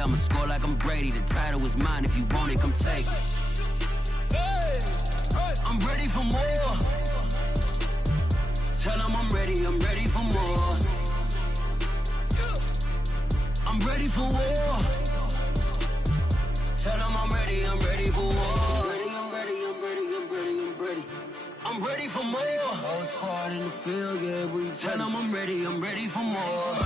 play, I'ma score like I'm Brady. The title is mine, if you want it, come take it. I'm ready for more. Tell them I'm ready for more. I'm ready for war. Tell them I'm ready for war. I'm ready for more. Whole squad in the field, yeah, we tell them I'm ready for more.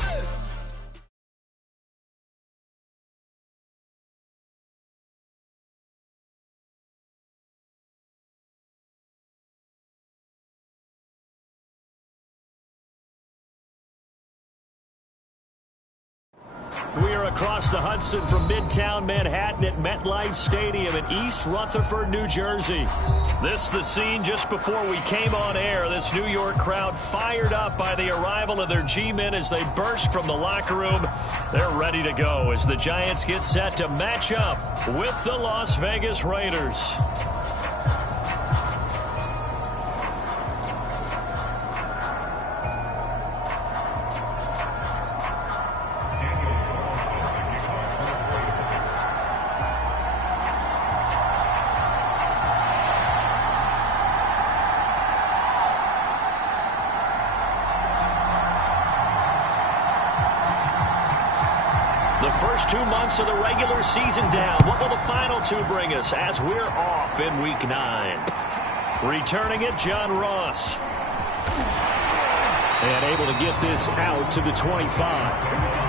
We are across the Hudson from Midtown Manhattan at MetLife Stadium in East Rutherford, New Jersey. This is the scene just before we came on air. This New York crowd fired up by the arrival of their G-men as they burst from the locker room. They're ready to go as the Giants get set to match up with the Las Vegas Raiders. The first 2 months of the regular season down. What will the final two bring us as we're off in Week 9? Returning it, John Ross. And able to get this out to the 25.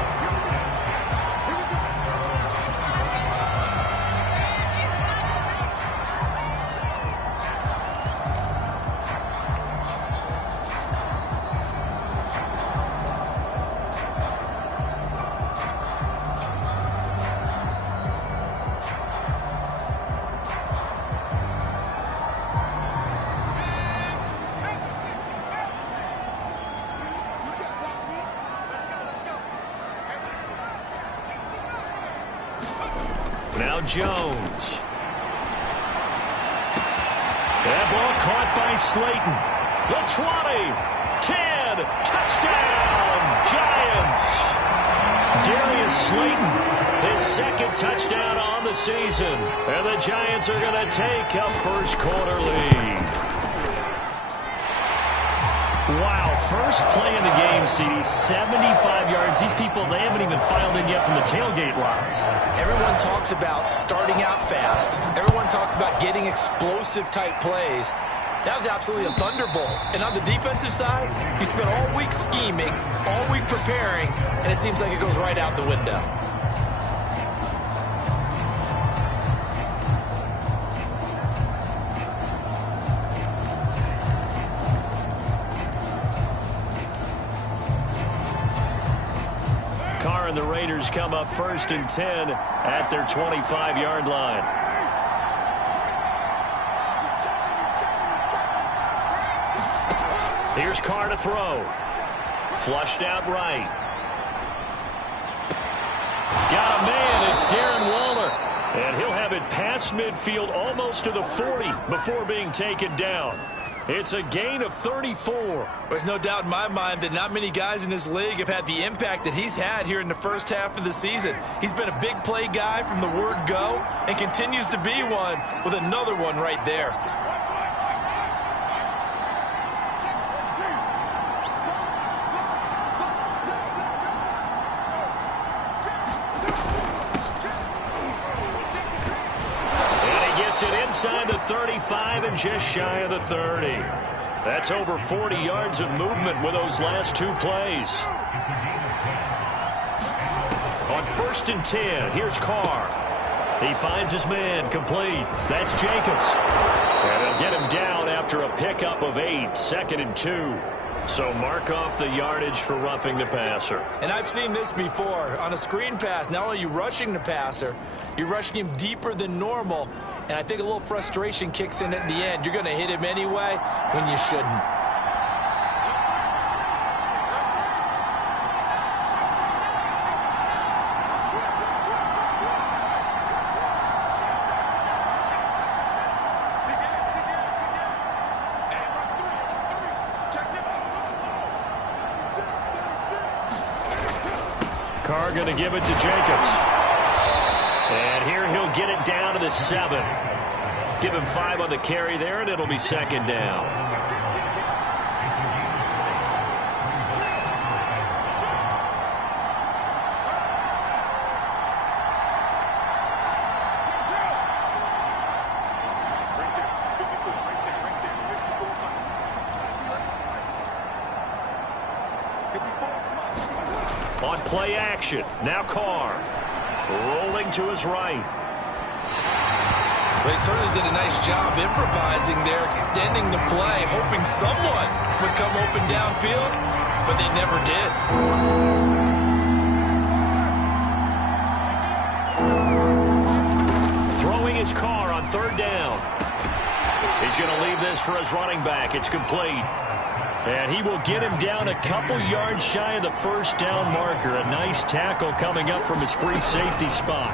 Now Jones. That ball caught by Slayton. The 20, 10, touchdown, Giants. Darius Slayton, his second touchdown on the season. And the Giants are going to take a first quarter lead. Wow, first play in the game, CD, 75 yards. These people, they haven't even filed in yet from the tailgate lots. Everyone talks about starting out fast. Everyone talks about getting explosive type plays. That was absolutely a thunderbolt. And on the defensive side, you spent all week scheming, all week preparing, and it seems like it goes right out the window. Carr and the Raiders come up 1st and 10 at their 25-yard line. Here's Carr to throw. Flushed out right. Got a man. It's Darren Waller. And he'll have it past midfield almost to the 40 before being taken down. It's a gain of 34. There's no doubt in my mind that not many guys in this league have had the impact that he's had here in the first half of the season. He's been a big play guy from the word go and continues to be one with another one right there. It inside the 35 and just shy of the 30. That's over 40 yards of movement with those last two plays. On 1st and 10, here's Carr. He finds his man, complete. That's Jacobs. And they'll get him down after a pickup of 8, 2nd and 2. So mark off the yardage for roughing the passer. And I've seen this before. On a screen pass, not only are you rushing the passer, you're rushing him deeper than normal. And I think a little frustration kicks in at the end. You're going to hit him anyway when you shouldn't. Carr going to give it to Jacobs. 7. Give him 5 on the carry there, and it'll be second down. On play action, now Carr. Rolling to his right. They certainly did a nice job improvising there, extending the play, hoping someone would come open downfield, but they never did. Throwing his Carr on 3rd down. He's going to leave this for his running back. It's complete. And he will get him down a couple yards shy of the 1st down marker. A nice tackle coming up from his free safety spot.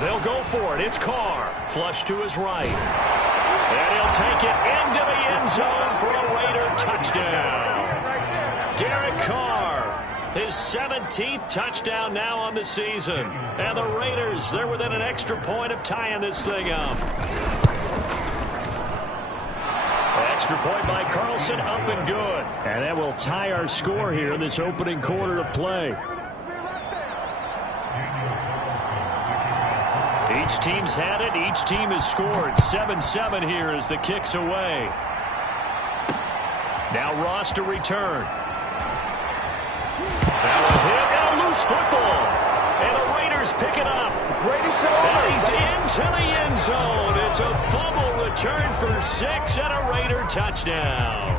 They'll go for it. It's Carr. Flush to his right. And he'll take it into the end zone for a Raider touchdown. Derek Carr, his 17th touchdown now on the season. And the Raiders, they're within an extra point of tying this thing up. Extra point by Carlson, up and good. And that will tie our score here in this opening quarter of play. Each team's had it. Each team has scored. 7-7 here as the kick's away. Now Ross to return. Now a hit and a loose football. And the Raiders pick it up. And he's into the end zone. It's a fumble return for 6 and a Raider touchdown.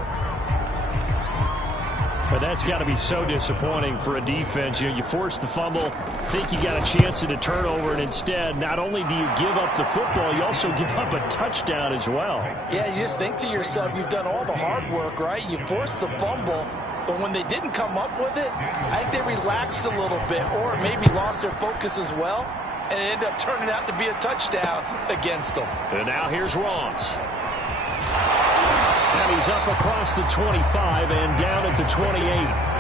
But that's got to be so disappointing for a defense. You force the fumble, think you got a chance at a turnover, and instead, not only do you give up the football, you also give up a touchdown as well. Yeah, you just think to yourself, you've done all the hard work, right? You forced the fumble, but when they didn't come up with it, I think they relaxed a little bit or maybe lost their focus as well, and it ended up turning out to be a touchdown against them. And now here's Ross. And he's up across the 25 and down at the 28.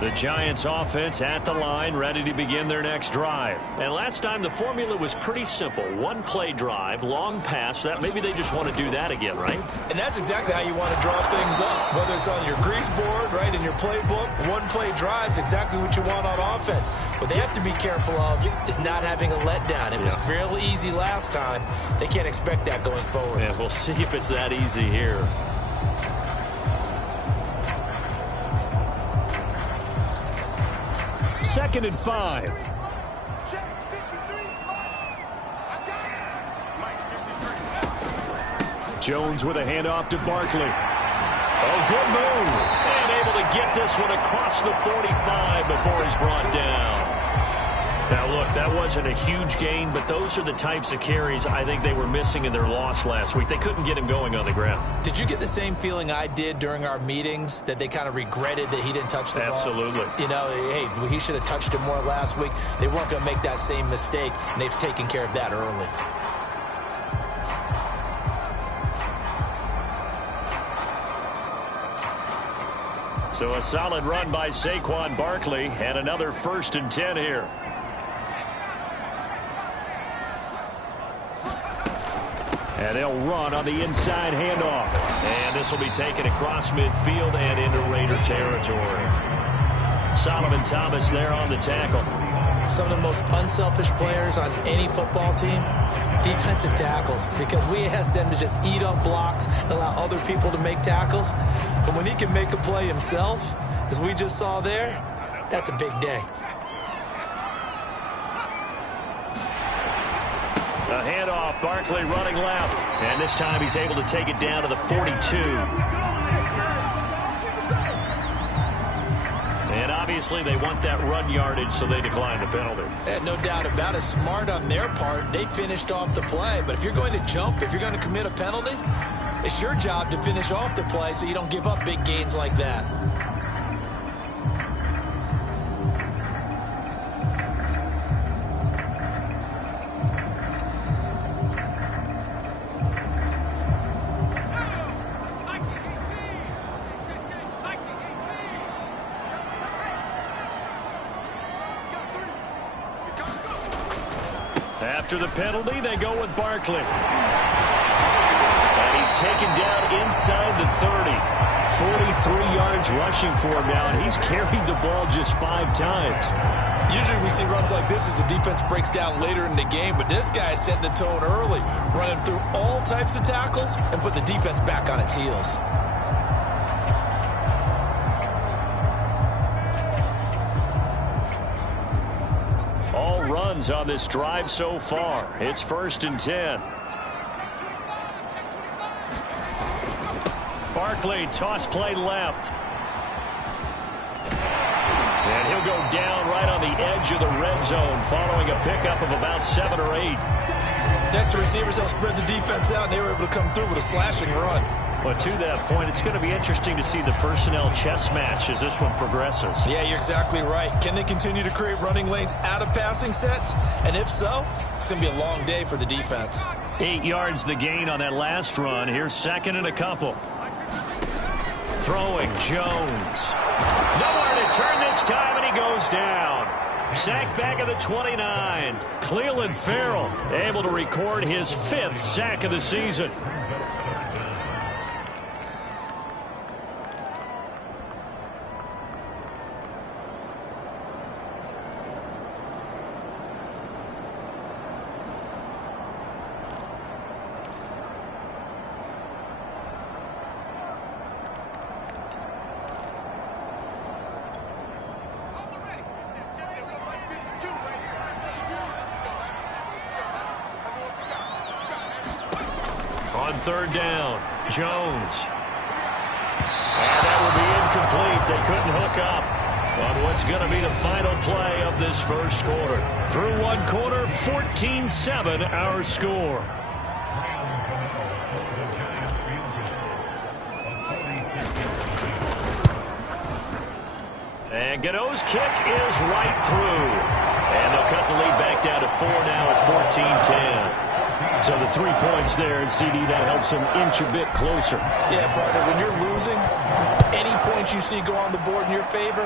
The Giants offense at the line, ready to begin their next drive. And last time the formula was pretty simple. One play drive, long pass. That maybe they just want to do that again, right? And that's exactly how you want to draw things up. Whether it's on your grease board, right, in your playbook, one play drive's exactly what you want on offense. What they have to be careful of is not having a letdown. It was fairly easy last time. They can't expect that going forward. Yeah, we'll see if it's that easy here. 2nd and 5. Jones with a handoff to Barkley. Oh, good move. And able to get this one across the 45 before he's brought down. Now, look, that wasn't a huge gain, but those are the types of carries I think they were missing in their loss last week. They couldn't get him going on the ground. Did you get the same feeling I did during our meetings, that they kind of regretted that he didn't touch the ball? Absolutely. You know, hey, he should have touched it more last week. They weren't going to make that same mistake, and they've taken care of that early. So a solid run by Saquon Barkley, and another 1st and 10 here. And they'll run on the inside handoff. And this will be taken across midfield and into Raider territory. Solomon Thomas there on the tackle. Some of the most unselfish players on any football team, defensive tackles, because we ask them to just eat up blocks and allow other people to make tackles. But when he can make a play himself, as we just saw there, that's a big day. A handoff, Barkley running left. And this time he's able to take it down to the 42. And obviously they want that run yardage, so they decline the penalty. No doubt about it. Smart on their part. They finished off the play. But if you're going to jump, if you're going to commit a penalty, it's your job to finish off the play so you don't give up big gains like that. After the penalty, they go with Barkley. And he's taken down inside the 30. 43 yards rushing for him now, and he's carried the ball just 5 times. Usually we see runs like this as the defense breaks down later in the game, but this guy set the tone early, running through all types of tackles and put the defense back on its heels. On this drive so far. It's 1st and 10. Barkley, toss play left. And he'll go down right on the edge of the red zone following a pickup of about 7 or 8. Next, the receivers helped spread the defense out, and they were able to come through with a slashing run. Well, to that point, it's going to be interesting to see the personnel chess match as this one progresses. Yeah, you're exactly right. Can they continue to create running lanes out of passing sets? And if so, it's going to be a long day for the defense. 8 yards the gain on that last run. Here's 2nd and a couple. Throwing Jones. Nowhere to turn this time, and he goes down. Sacked back at the 29. Clelin Ferrell able to record his 5th sack of the season. On 3rd down, Jones. And that will be incomplete. They couldn't hook up on what's going to be the final play of this 1st quarter. Through 1 quarter, 14-7 our score. And Gano's kick is right through. And they'll cut the lead back down to 4 now at 14-10. So the 3 points there, and CD, that helps them inch a bit closer. Yeah, brother, when you're losing, any points you see go on the board in your favor,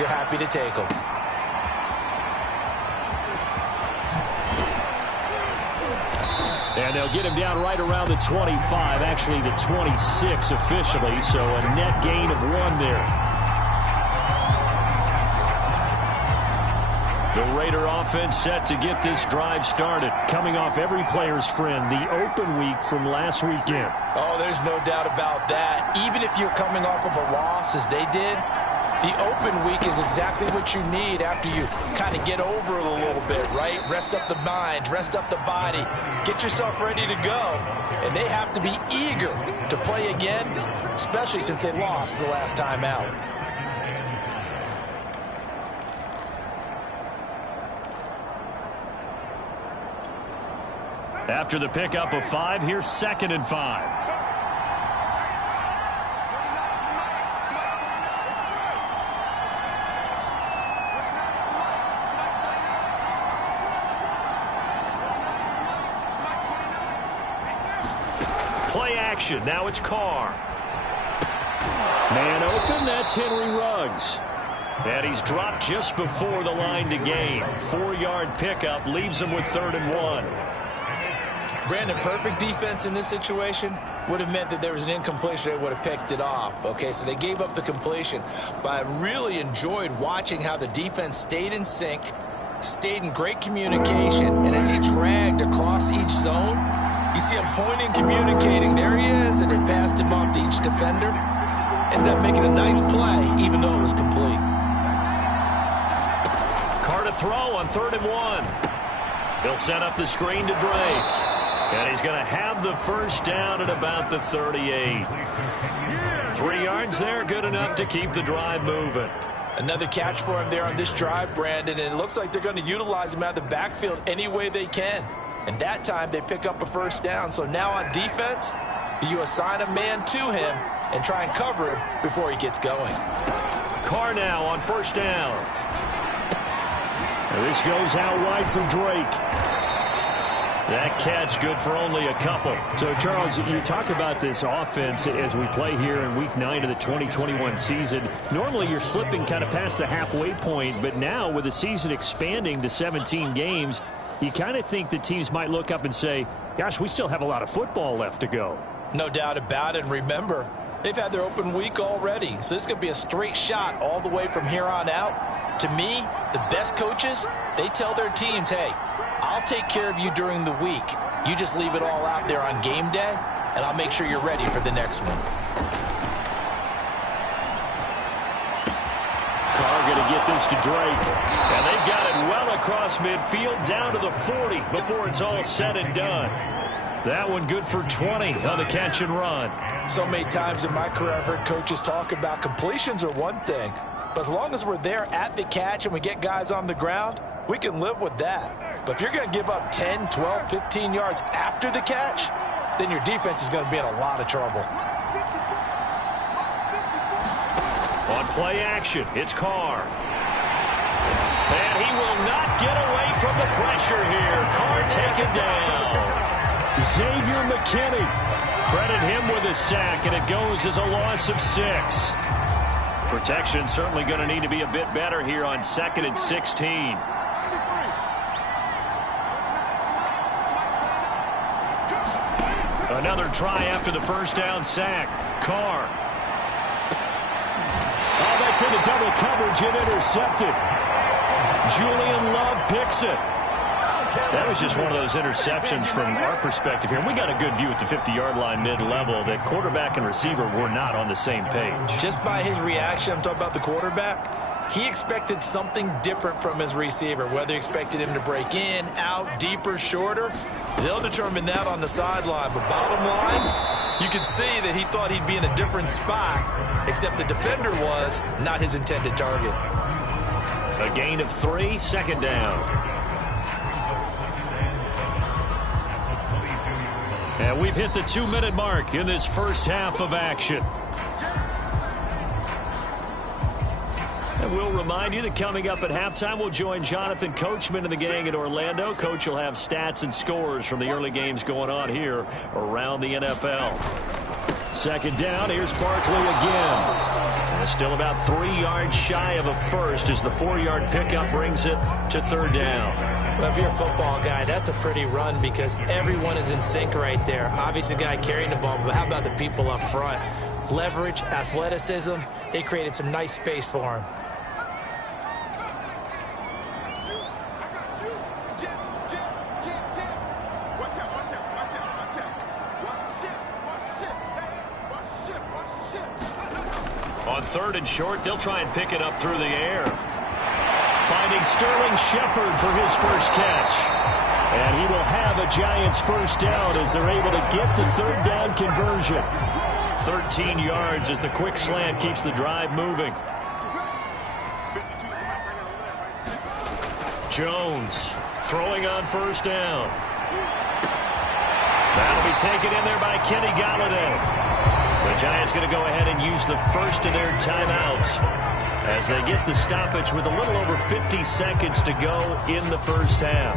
you're happy to take them. And they'll get him down right around the 25, actually the 26 officially, so a net gain of 1 there. The Raider offense set to get this drive started. Coming off every player's friend, the open week from last weekend. Oh, there's no doubt about that. Even if you're coming off of a loss as they did, The open week is exactly what you need after you kind of get over it a little bit, right? Rest up the mind, rest up the body, get yourself ready to go. And they have to be eager to play again, especially since they lost the last time out. After the pickup of 5, here's 2nd and 5. Play action. Now it's Carr. Man open. That's Henry Ruggs. And he's dropped just before the line to gain. 4-yard pickup leaves him with 3rd and 1. Brandon, perfect defense in this situation would have meant that there was an incompletion. They would have picked it off. Okay, so they gave up the completion. But I really enjoyed watching how the defense stayed in sync, stayed in great communication, and as he dragged across each zone, you see him pointing, communicating. There he is, and they passed him off to each defender. Ended up making a nice play, even though it was complete. Carr to throw on 3rd and 1. He'll set up the screen to Drake. And he's going to have the first down at about the 38. 3 yards there, good enough to keep the drive moving. Another catch for him there on this drive, Brandon, and it looks like they're going to utilize him out of the backfield any way they can. And that time they pick up a first down. So now on defense, do you assign a man to him and try and cover him before he gets going? Carr now on 1st down. And this goes out wide for Drake. That catch good for only a couple. So, Charles, you talk about this offense as we play here in Week 9 of the 2021 season. Normally, you're slipping kind of past the halfway point, but now with the season expanding to 17 games, you kind of think the teams might look up and say, gosh, we still have a lot of football left to go. No doubt about it. And remember, they've had their open week already, so this could be a straight shot all the way from here on out. To me, the best coaches, they tell their teams, hey, I'll take care of you during the week. You just leave it all out there on game day, and I'll make sure you're ready for the next one. Carr going to get this to Drake. And they've got it well across midfield, down to the 40 before it's all said and done. That one good for 20 on the catch and run. So many times in my career I've heard coaches talk about completions are one thing, but as long as we're there at the catch and we get guys on the ground, we can live with that. But if you're going to give up 10, 12, 15 yards after the catch, then your defense is going to be in a lot of trouble. On play action, it's Carr. And he will not get away from the pressure here. Carr taken down. Xavier McKinney. Credit him with a sack, and it goes as a loss of 6. Protection certainly going to need to be a bit better here on 2nd and 16. Another try after the first down sack. Carr. Oh, that's into double coverage and intercepted. Julian Love picks it. That was just one of those interceptions from our perspective here. We got a good view at the 50-yard line mid-level that quarterback and receiver were not on the same page. Just by his reaction, I'm talking about the quarterback, he expected something different from his receiver, whether he expected him to break in, out, deeper, shorter. They'll determine that on the sideline. But bottom line, you can see that he thought he'd be in a different spot, except the defender was not his intended target. A gain of 3, 2nd down. And we've hit the 2-minute mark in this first half of action. And we'll remind you that coming up at halftime, we'll join Jonathan Coachman and the gang in Orlando. Coach will have stats and scores from the early games going on here around the NFL. 2nd down, here's Barkley again. And still about 3 yards shy of a first as the 4-yard pickup brings it to 3rd down. Well, if you're a football guy, that's a pretty run because everyone is in sync right there. Obviously, the guy carrying the ball, but how about the people up front? Leverage, athleticism, they created some nice space for him. On 3rd 3rd and short. They'll try and pick it up through the air. Finding Sterling Shepard for his first catch. And he will have a Giants first down as they're able to get the 3rd down conversion. 13 yards as the quick slant keeps the drive moving. Jones throwing on first down. That'll be taken in there by Kenny Golladay. The Giants going to go ahead and use the first of their timeouts as they get the stoppage with a little over 50 seconds to go in the first half.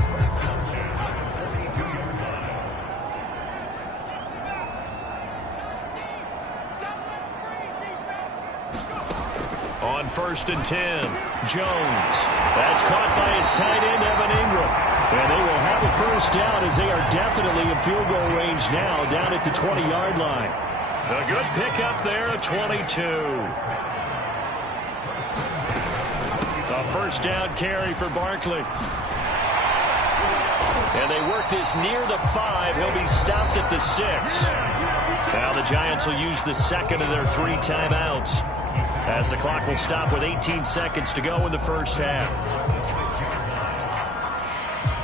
On 1st and 10, Jones. That's caught by his tight end, Evan Ingram. And they will have a first down as they are definitely in field goal range now, down at the 20-yard line. A good pickup there, a 22. A first down carry for Barkley. And they work this near the 5. He'll be stopped at the 6. Now the Giants will use the second of their 3 timeouts, as the clock will stop with 18 seconds to go in the first half.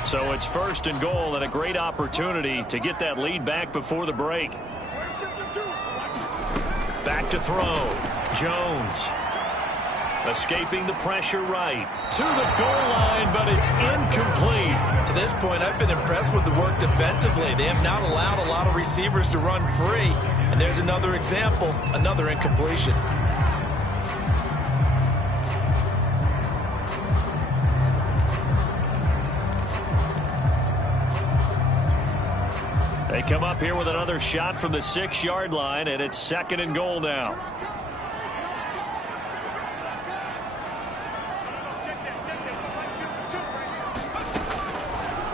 So it's 1st and goal and a great opportunity to get that lead back before the break. Back to throw. Jones. Escaping the pressure right. To the goal line, but it's incomplete. To this point, I've been impressed with the work defensively. They have not allowed a lot of receivers to run free. And there's another example, another incompletion. They come up here with another shot from the 6-yard line, and it's 2nd and goal now.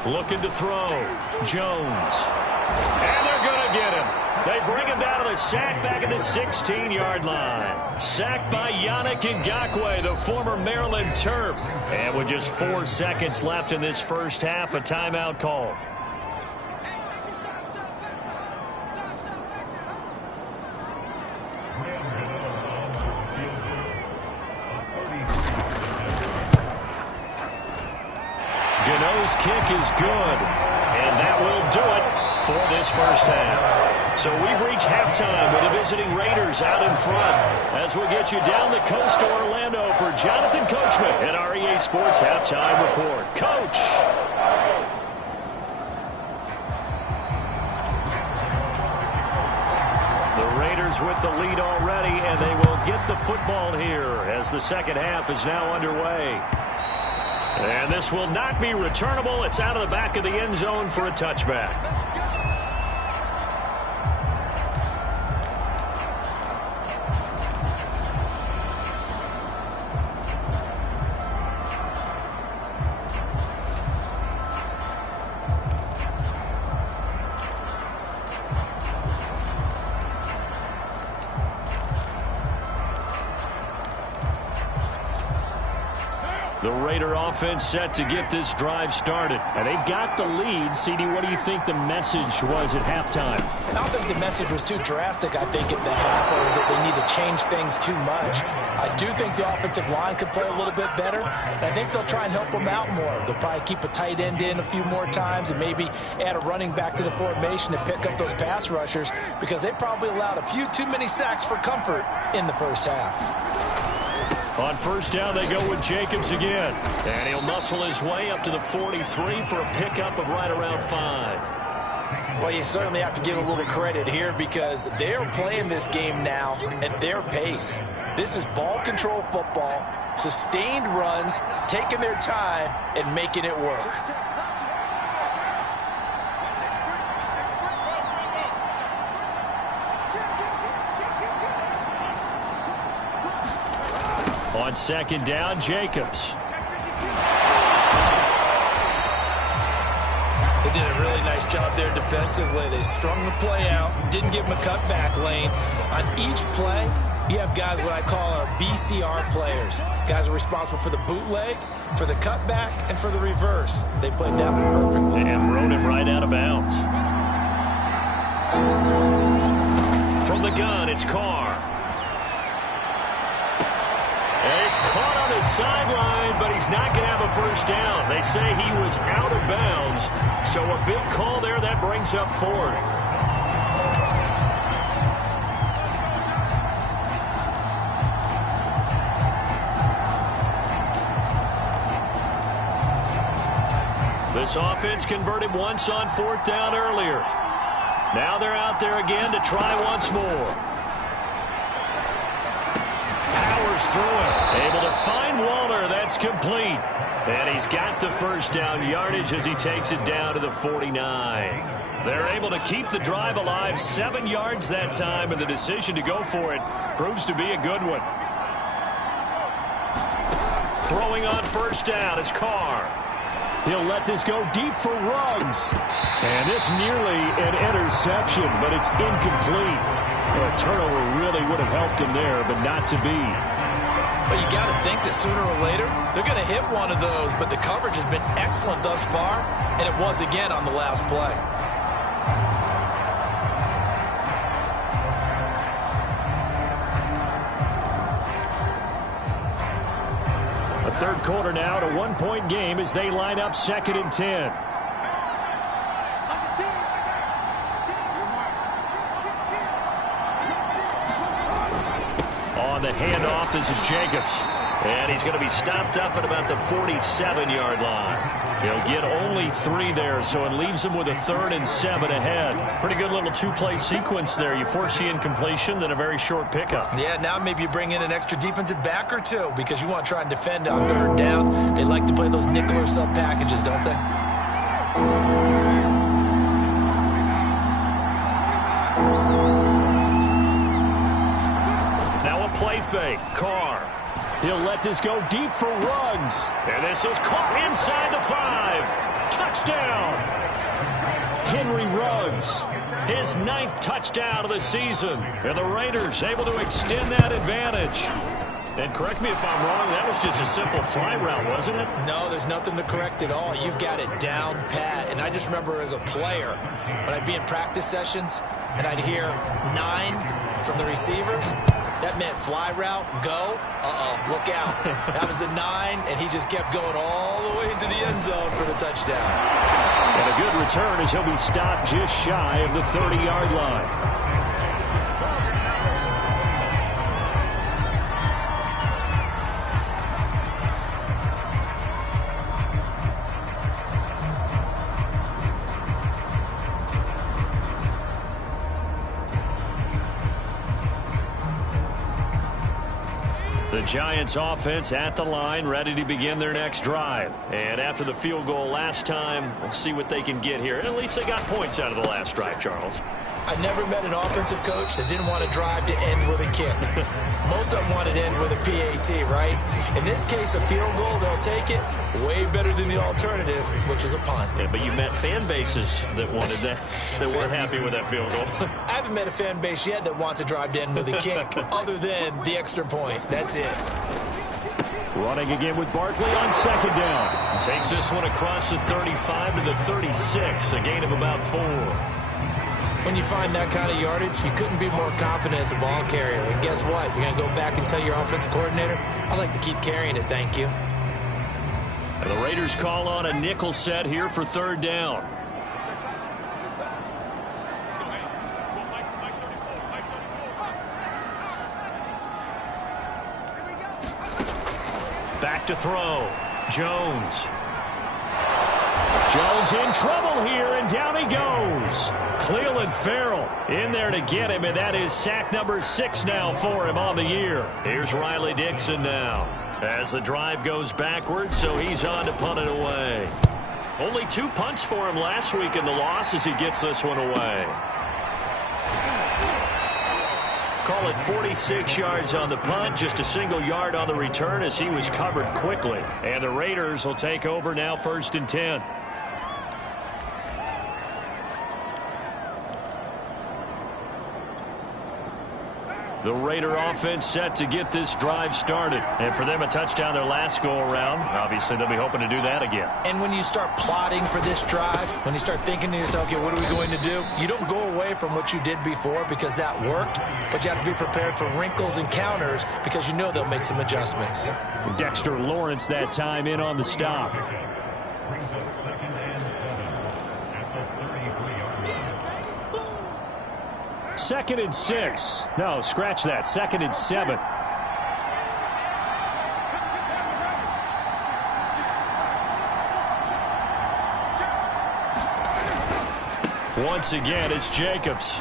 Looking to throw. Jones. And they're going to get him. They bring him down to the sack back at the 16-yard line. Sacked by Yannick Ngakoue, the former Maryland Terp. And with just 4 seconds left in this first half, a timeout call. Gano's kick is good, and that will do it for this first half. So we've reached halftime with the visiting Raiders out in front, as we get you down the coast to Orlando for Jonathan Coachman at our EA Sports Halftime Report. Coach. The Raiders with the lead already, and they will get the football here as the second half is now underway. And this will not be returnable. It's out of the back of the end zone for a touchback. The Raider offense set to get this drive started. And they've got the lead. CD, what do you think the message was at halftime? I don't think the message was too drastic, I think, at the half, or that they need to change things too much. I do think the offensive line could play a little bit better. I think they'll try and help them out more. They'll probably keep a tight end in a few more times and maybe add a running back to the formation to pick up those pass rushers, because they probably allowed a few too many sacks for comfort in the first half. On first down, they go with Jacobs again. And he'll muscle his way up to the 43 for a pickup of right around 5. Well, you certainly have to give a little credit here, because they're playing this game now at their pace. This is ball control football, sustained runs, taking their time, and making it work. On second down, Jacobs. They did a really nice job there defensively. They strung the play out, didn't give them a cutback lane. On each play, you have guys what I call our BCR players. Guys are responsible for the bootleg, for the cutback, and for the reverse. They played that one perfectly. And rode him right out of bounds. From the gun, it's Carr. is caught on the sideline, but he's not going to have a first down. They say he was out of bounds, so a big call there. That brings up fourth. This offense converted once on fourth down earlier. Now they're out there again to try once more. Powers through it. Able to find Waller. That's complete. And he's got the first down yardage as he takes it down to the 49. They're able to keep the drive alive. 7 yards that time, and the decision to go for it proves to be a good one. Throwing on first down is Carr. He'll let this go deep for Ruggs. And this nearly an interception, but it's incomplete. A turnover really would have helped him there, but not to be. Well, you got to think that sooner or later they're going to hit one of those, but the coverage has been excellent thus far, and it was again on the last play. A third quarter now, to 1-point game as they line up 2nd and 10. On the handoff, this is Jacobs. And he's going to be stopped up at about the 47-yard line. He'll get only 3 there, so it leaves him with a 3rd and 7 ahead. Pretty good little 2-play sequence there. You force the incompletion, then a very short pickup. Yeah, now maybe you bring in an extra defensive back or two because you want to try and defend on 3rd down. They like to play those nickel or sub packages, don't they? Now a play fake. Carr. He'll let this go deep for Ruggs. And this is caught inside the 5. Touchdown. Henry Ruggs. His 9th touchdown of the season. And the Raiders able to extend that advantage. And correct me if I'm wrong, that was just a simple fly route, wasn't it? No, there's nothing to correct at all. You've got it down pat. And I just remember as a player, when I'd be in practice sessions and I'd hear 9 from the receivers, that meant fly route, go. Look out. That was the 9, and he just kept going all the way into the end zone for the touchdown. And a good return as he'll be stopped just shy of the 30-yard line. The Giants offense at the line, ready to begin their next drive. And after the field goal last time, we'll see what they can get here. And at least they got points out of the last drive, Charles. I never met an offensive coach that didn't want to drive to end with a kick. Most of them wanted to end with a PAT, right? In this case, a field goal, they'll take it. Way better than the alternative, which is a punt. Yeah, but you met fan bases that wanted that, that weren't happy with that field goal. I haven't met a fan base yet that wants to drive to end with a kick, other than the extra point. That's it. Running again with Barkley on 2nd down. Takes this one across the 35 to the 36, a gain of about 4. When you find that kind of yardage, you couldn't be more confident as a ball carrier. And guess what? You're going to go back and tell your offensive coordinator, I'd like to keep carrying it, thank you. And the Raiders call on a nickel set here for 3rd down. Back to throw. Jones. Jones in trouble here, and down he goes. Clelin Ferrell in there to get him, and that is sack number 6 now for him on the year. Here's Riley Dixon now as the drive goes backwards, so he's on to punt it away. Only 2 punts for him last week in the loss as he gets this one away. Call it 46 yards on the punt, just a single yard on the return as he was covered quickly. And the Raiders will take over now 1st and 10. The Raider offense set to get this drive started. And for them, a touchdown their last go-around. Obviously, they'll be hoping to do that again. And when you start plotting for this drive, when you start thinking to yourself, okay, what are we going to do? You don't go away from what you did before because that worked, but you have to be prepared for wrinkles and counters because you know they'll make some adjustments. Dexter Lawrence that time in on the stop. Second and 6. No, scratch that. Second and 7. Once again, it's Jacobs.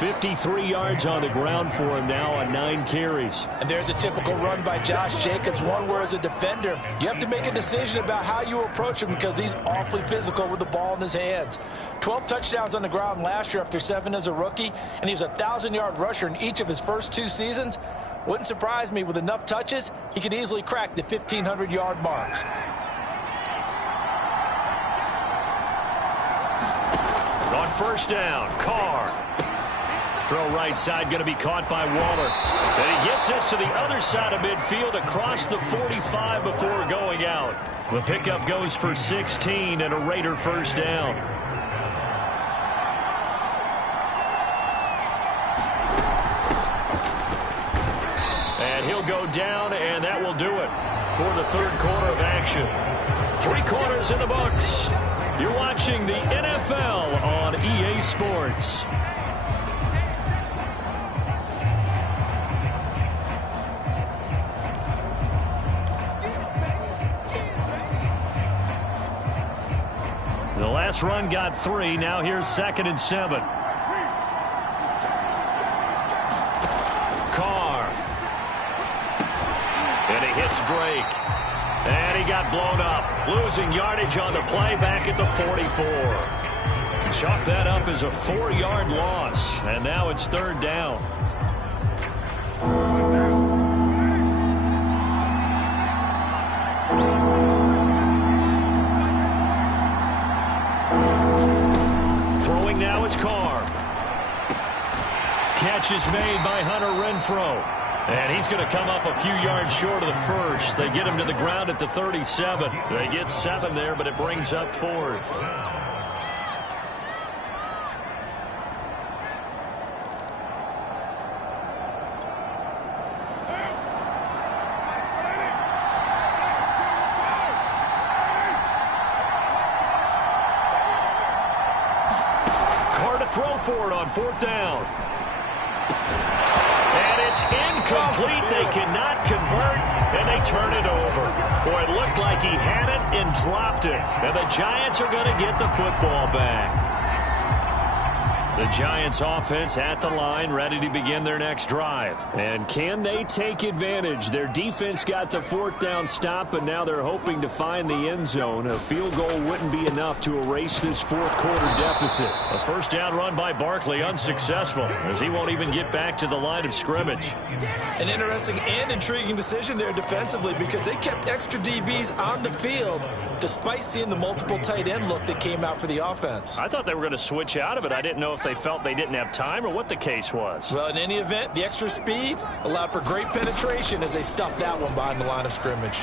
53 yards on the ground for him now on 9 carries. And there's a typical run by Josh Jacobs, one where as a defender, you have to make a decision about how you approach him because he's awfully physical with the ball in his hands. 12 touchdowns on the ground last year after 7 as a rookie, and he was a 1,000-yard rusher in each of his first 2 seasons. Wouldn't surprise me with enough touches, he could easily crack the 1,500-yard mark. On first down, Carr. Throw right side, going to be caught by Waller. And he gets this to the other side of midfield across the 45 before going out. The pickup goes for 16 and a Raider first down. And he'll go down, and that will do it for the third quarter of action. 3 quarters in the books. You're watching the NFL on EA Sports. The last run got 3. Now here's 2nd and 7. Carr. And he hits Drake. And he got blown up. Losing yardage on the play back at the 44. Chalk that up as a 4-yard loss. And now it's 3rd down. Throwing now is Carr. Catch is made by Hunter Renfrow. And he's going to come up a few yards short of the first. They get him to the ground at the 37. They get 7 there, but it brings up 4th. Carr to throw for it on 4th down. It's incomplete. They cannot convert, and they turn it over. Boy, it looked like he had it and dropped it. And the Giants are going to get the football back. The Giants offense at the line, ready to begin their next drive. And can they take advantage? Their defense got the 4th down stop, but now they're hoping to find the end zone. A field goal wouldn't be enough to erase this 4th quarter deficit. A first down run by Barkley unsuccessful, as he won't even get back to the line of scrimmage. An interesting and intriguing decision there defensively because they kept extra DBs on the field despite seeing the multiple tight end look that came out for the offense. I thought they were going to switch out of it. I didn't know if they felt they didn't have time or what the case was. Well, in any event, the extra speed allowed for great penetration as they stuffed that one behind the line of scrimmage.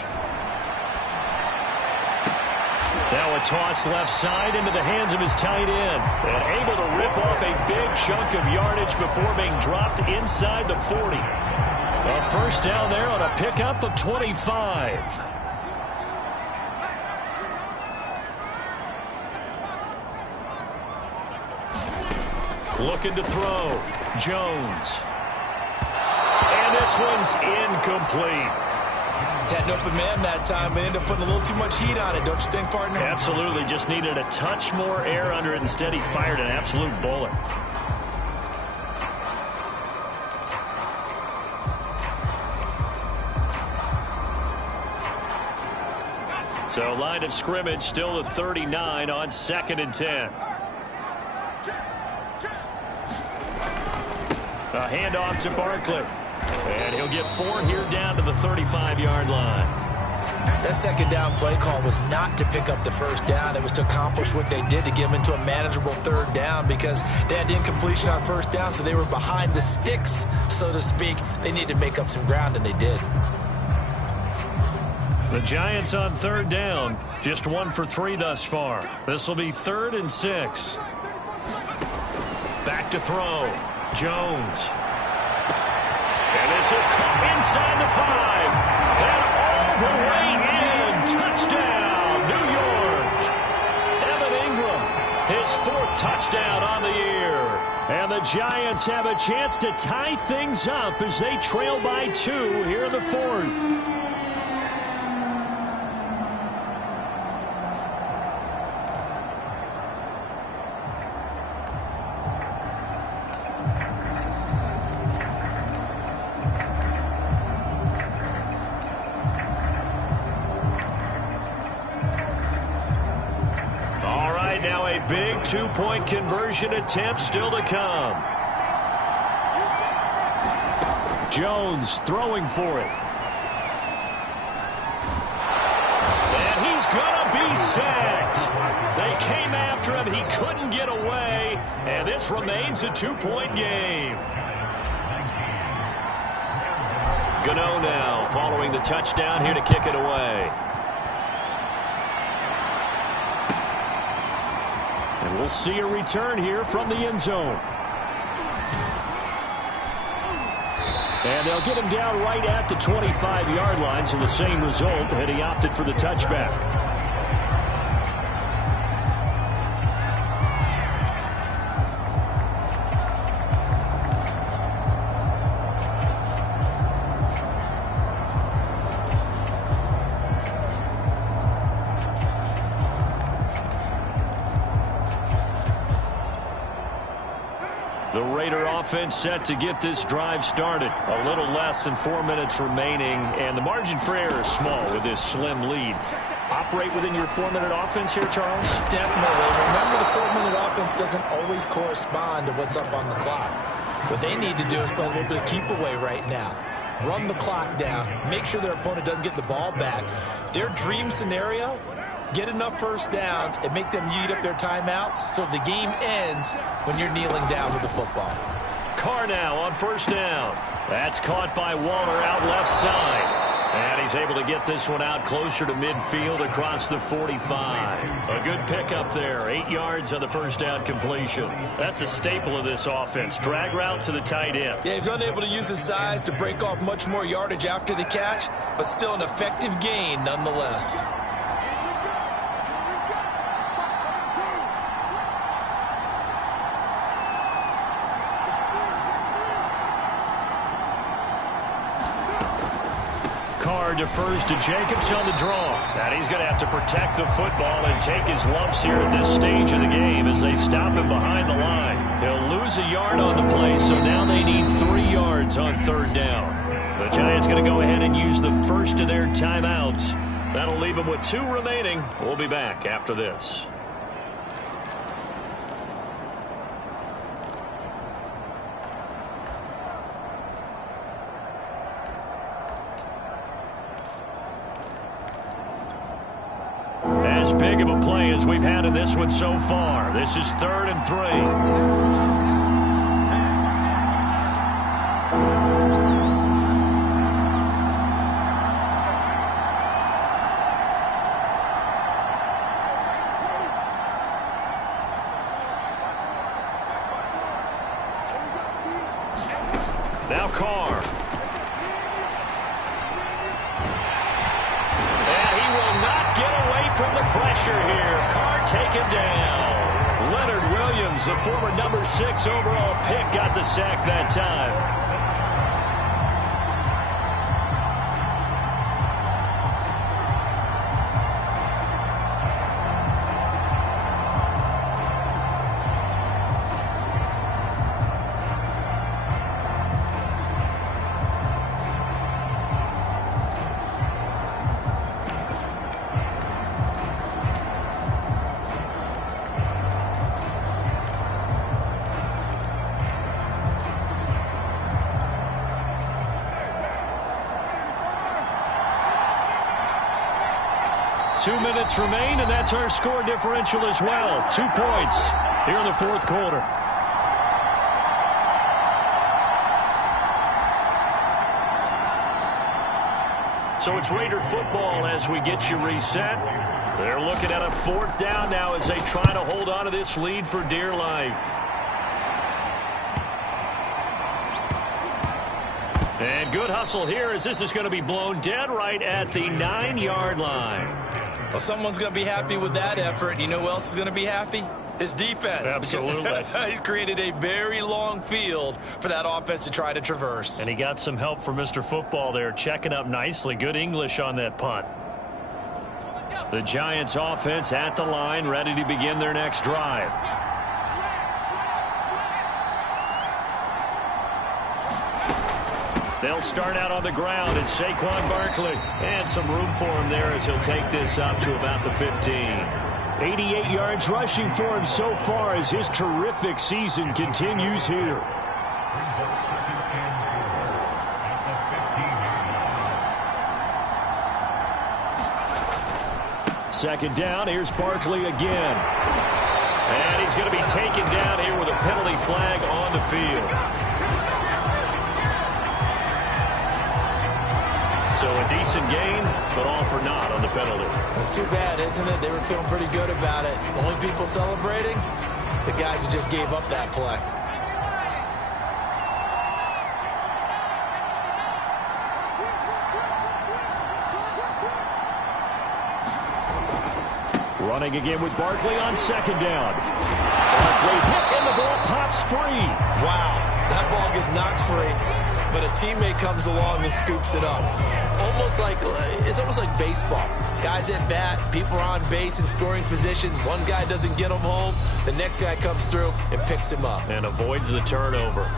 Now a toss left side into the hands of his tight end. And able to rip off a big chunk of yardage before being dropped inside the 40. A first down there on a pickup of 25. Looking to throw. Jones. And this one's incomplete. Had an open man that time, but ended up putting a little too much heat on it, don't you think, partner? Absolutely. Just needed a touch more air under it. Instead, he fired an absolute bullet. So line of scrimmage still at 39 on 2nd and 10. A handoff to Barkley. And he'll get 4 here down to the 35-yard line. That second down play call was not to pick up the first down. It was to accomplish what they did, to get them into a manageable third down, because they had incompletion on first down, so they were behind the sticks, so to speak. They needed to make up some ground, and they did. The Giants on third down, just 1 for 3 thus far. This will be 3rd and 6. Back to throw. Jones. And this is caught inside the 5. And all the way in. Touchdown, New York. Evan Ingram, his 4th touchdown on the year. And the Giants have a chance to tie things up as they trail by 2 here in the 4th. Big 2-point conversion attempt still to come. Jones throwing for it. And he's going to be sacked. They came after him. He couldn't get away. And this remains a 2-point game. Gano now following the touchdown here to kick it away. We'll see a return here from the end zone. And they'll get him down right at the 25-yard line, so the same result, and he opted for the touchback. The Raider offense set to get this drive started. A little less than 4 minutes remaining, and the margin for error is small with this slim lead. Operate within your 4-minute offense here, Charles? Definitely. Remember, the 4-minute offense doesn't always correspond to what's up on the clock. What they need to do is play a little bit of keep away right now. Run the clock down. Make sure their opponent doesn't get the ball back. Their dream scenario, get enough first downs and make them eat up their timeouts so the game ends when you're kneeling down with the football. Carr now on first down. That's caught by Waller out left side. And he's able to get this one out closer to midfield across the 45. A good pickup there. 8 yards on the first down completion. That's a staple of this offense. Drag route to the tight end. Yeah, he's unable to use his size to break off much more yardage after the catch, but still an effective gain nonetheless. Defers to Jacobs on the draw. And he's going to have to protect the football and take his lumps here at this stage of the game as they stop him behind the line. He'll lose a yard on the play, so now they need 3 yards on third down. The Giants going to go ahead and use the first of their timeouts. That'll leave them with 2 remaining. We'll be back after this. As big of a play as we've had in this one so far. This is 3rd and 3. Now Carr. And he will not get away from the pressure here. Carr taken down. Leonard Williams, the former number 6 overall pick, got the sack that time. 2 minutes remain, and that's our score differential as well. 2 points here in the fourth quarter. So it's Raider football as we get you reset. They're looking at a 4th down now as they try to hold on to this lead for dear life. And good hustle here as this is going to be blown dead right at the 9-yard line. Well, someone's going to be happy with that effort. You know who else is going to be happy? His defense. Absolutely. He's created a very long field for that offense to try to traverse. And he got some help from Mr. Football there, checking up nicely. Good English on that punt. The Giants offense at the line, ready to begin their next drive. They'll start out on the ground, and Saquon Barkley. And some room for him there as he'll take this up to about the 15. 88 yards rushing for him so far as his terrific season continues here. Second down, here's Barkley again. And he's going to be taken down here with a penalty flag on the field. So a decent gain, but all for naught on the penalty. It's too bad, isn't it? They were feeling pretty good about it. The only people celebrating, the guys who just gave up that play. Running again with Barkley on second down. Barkley hit and the ball pops free. Wow, that ball gets knocked free, but a teammate comes along and scoops it up. It's almost like baseball. Guys at bat, people are on base in scoring position. One guy doesn't get him home. The next guy comes through and picks him up. And avoids the turnover.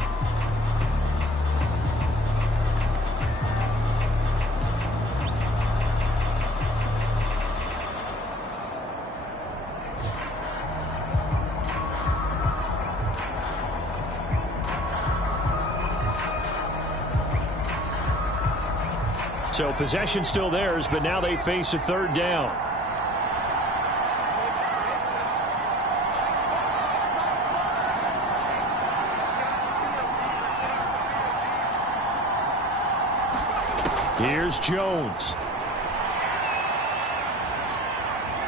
So possession still theirs, but now they face a third down. Here's Jones.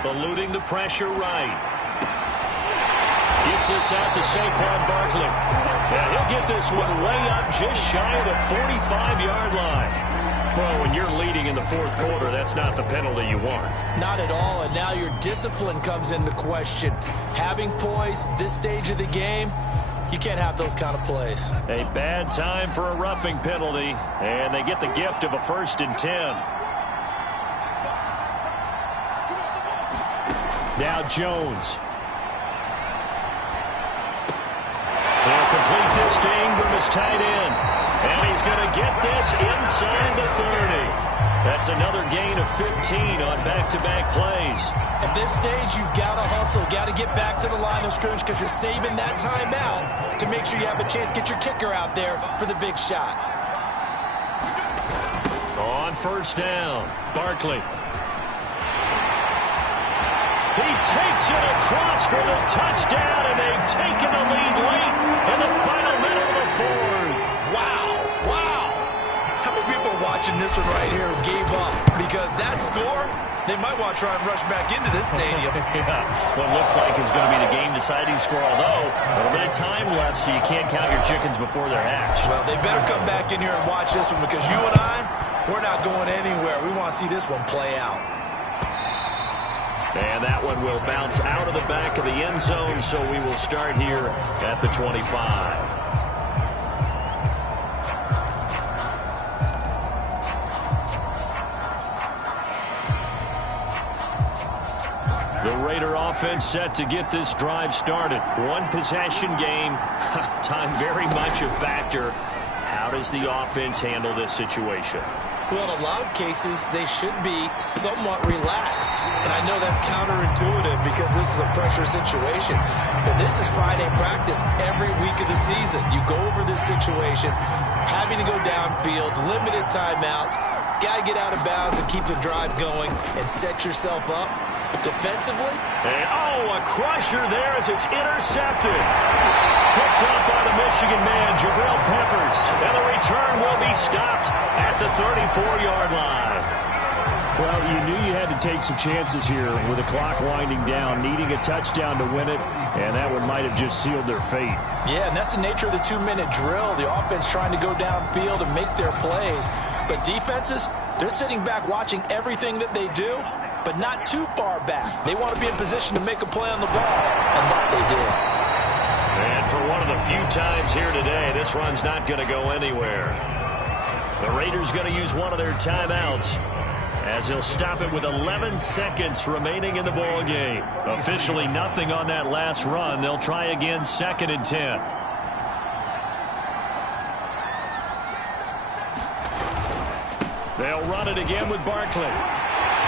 Eluding the pressure right. Gets this out to Saquon Barkley. And he'll get this one way up just shy of the 45-yard line. Well, when you're leading in the fourth quarter, that's not the penalty you want. Not at all, and now your discipline comes into question. Having poise this stage of the game, you can't have those kind of plays. A bad time for a roughing penalty, and they get the gift of a 1st and 10. Now Jones. They'll complete this to Ingram as tight end. And he's going to get this inside the 30. That's another gain of 15 on back-to-back plays. At this stage, you've got to hustle, got to get back to the line of scrimmage because you're saving that timeout to make sure you have a chance to get your kicker out there for the big shot. On 1st down, Barkley. He takes it across for the touchdown, and they've taken the lead late in the final minute of the 4th. Wow. How many people are watching this one right here who gave up? Because that score, they might want to try and rush back into this stadium. Yeah, what looks like is going to be the game-deciding score, although a little bit of time left, so you can't count your chickens before they're hatched. Well, they better come back in here and watch this one because you and I, we're not going anywhere. We want to see this one play out. And that one will bounce out of the back of the end zone, so we will start here at the 25. The Raider offense set to get this drive started. One possession game. Time very much a factor. How does the offense handle this situation? Well, in a lot of cases, they should be somewhat relaxed. And I know that's counterintuitive because this is a pressure situation. But this is Friday practice every week of the season. You go over this situation, having to go downfield, limited timeouts. Got to get out of bounds and keep the drive going and set yourself up defensively. And, a crusher there as it's intercepted. Picked up by the Michigan man, Jabril Peppers. And the return will be stopped at the 34-yard line. Well, you knew you had to take some chances here with the clock winding down, needing a touchdown to win it, and that one might have just sealed their fate. Yeah, and that's the nature of the 2-minute drill. The offense trying to go downfield and make their plays. But defenses, they're sitting back watching everything that they do, but not too far back. They want to be in position to make a play on the ball, and that they did. And for one of the few times here today, this run's not going to go anywhere. The Raiders going to use one of their timeouts, as he'll stop it with 11 seconds remaining in the ball game. Officially nothing on that last run. They'll try again, 2nd and 10. They'll run it again with Barkley.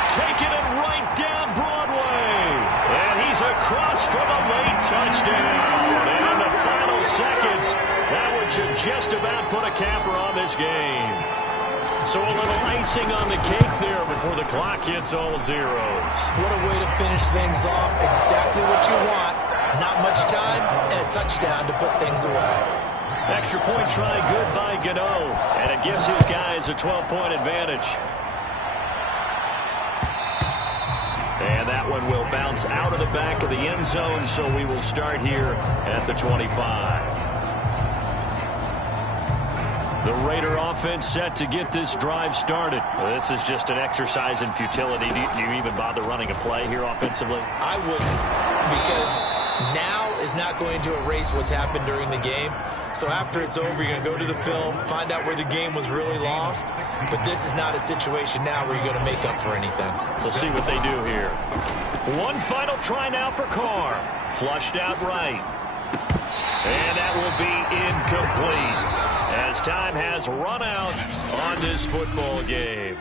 Taking it right down Broadway. And he's across for the late touchdown. And the final seconds, that would just about put a capper on this game. So a little icing on the cake there before the clock hits all zeros. What a way to finish things off. Exactly what you want. Not much time and a touchdown to put things away. Extra point try good by Gano. And it gives his guys a 12-point advantage. And that one will bounce out of the back of the end zone, so we will start here at the 25. The Raider offense set to get this drive started. Well, this is just an exercise in futility. Do you even bother running a play here offensively? I wouldn't, because now is not going to erase what's happened during the game. So after it's over, you're going to go to the film, find out where the game was really lost. But this is not a situation now where you're going to make up for anything. We'll see what they do here. One final try now for Carr. Flushed out right. And that will be incomplete, as time has run out on this football game.